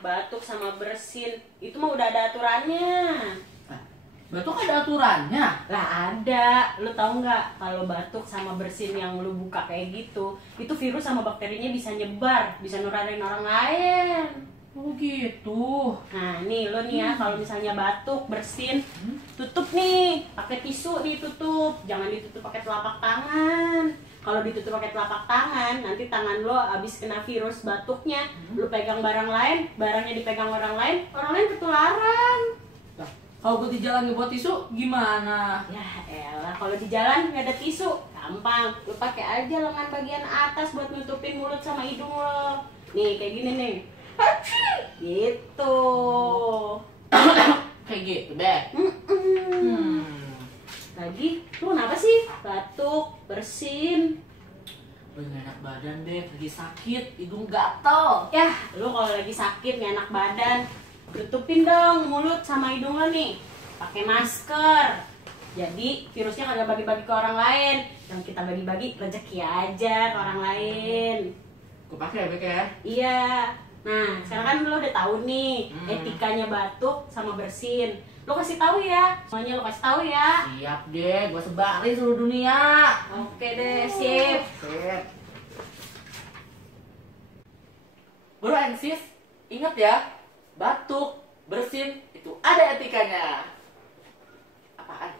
batuk sama bersin itu mah udah ada aturannya. Batuk ada aturannya? Lah ada, lu tahu nggak kalau batuk sama bersin yang lu buka kayak gitu, itu virus sama bakterinya bisa nyebar, bisa nularin orang lain. Oh gitu. Nah nih lo nih ya, kalau misalnya batuk bersin, tutup nih, pakai tisu nih tutup, jangan ditutup pakai telapak tangan. Kalau ditutup pakai telapak tangan, nanti tangan lo abis kena virus batuknya, lo pegang barang lain, barangnya dipegang orang lain ketularan. Kalau gue di jalan buat tisu gimana? Ya elah, kalau di jalan nggak ada tisu, gampang. Lo pakai aja lengan bagian atas buat nutupin mulut sama hidung lo. Nih kayak gini nih, gitu. Kayak gitu deh. Lagi, lu kenapa sih? Batuk, bersin. Gue gak enak badan deh, lagi sakit, hidung gatel. Ya, lu kalau lagi sakit gak enak badan, tutupin dong mulut sama hidung lo nih. Pakai masker. Jadi virusnya kagak bagi-bagi ke orang lain. Yang kita bagi-bagi rezeki aja ke orang lain. Gue pakai ya, Bek ya? Iya. Nah, sekarang kan lo udah tahu nih etikanya batuk sama bersin. Lo kasih tahu ya, semuanya lo kasih tahu ya. Siap deh, gue sebarin seluruh dunia. Oke deh, sip. Sip. Bro and sis, ingat ya, batuk, bersin, itu ada etikanya. Apaan?